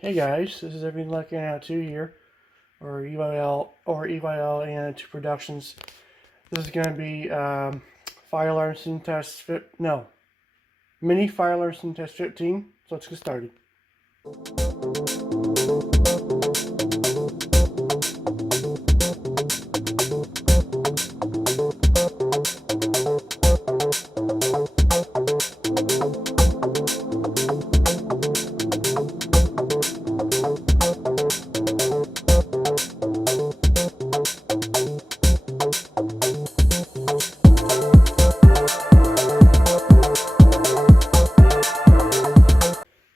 Hey guys, this is everything looking at 2 here, or EYL and 2 Productions. This is going to be Fire Alarm Scene Test Mini Fire Alarm Scene Test 15. So let's get started.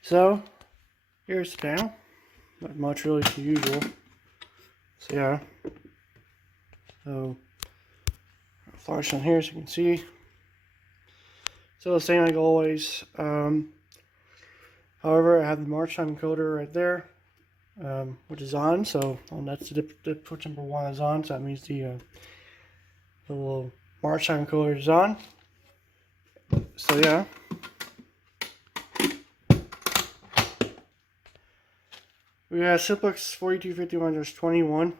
So, here's the panel. Not much really as usual. So yeah. So, flash on here so you can see. So the same like always. However, I have the March time encoder right there, which is on. So that's the port number 1 is on. So that means the little March time encoder is on. So yeah. We have Simplex 4251-21.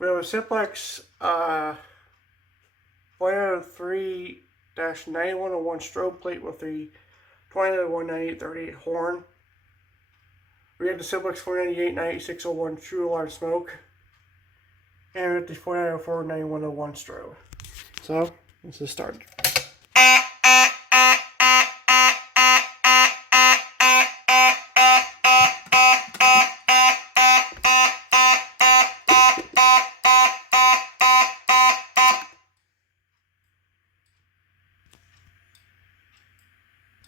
We have a Simplex 403-9101 strobe plate with the 20-198-38 horn. We have the Simplex 498-9601 true alarm smoke. And we have the 4904-9101 strobe. So, let's just start.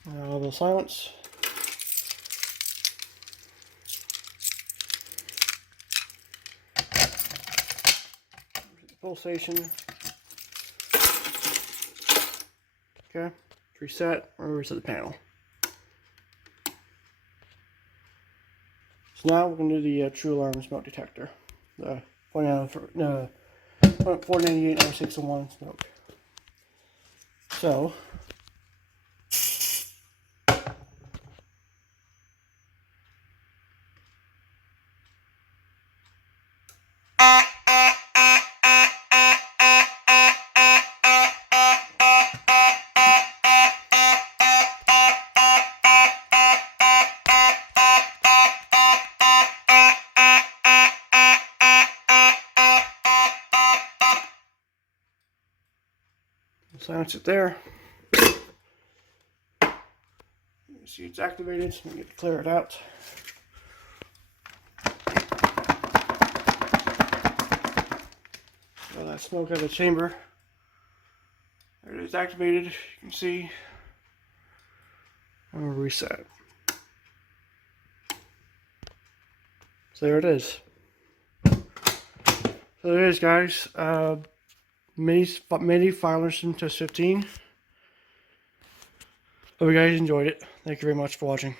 Now the silence. Pulsation. Okay, reset or reset the panel. So now we're going to do the true alarm smoke detector. The 498-9601 smoke. So, silence it there. You see it's activated, so we get to clear it out. So that smoke out of the chamber. There it is activated, you can see. I'm going to reset. So there it is. So there it is, guys. Mini Fire Alarm Scene Test 15. Hope you guys enjoyed it. Thank you very much for watching.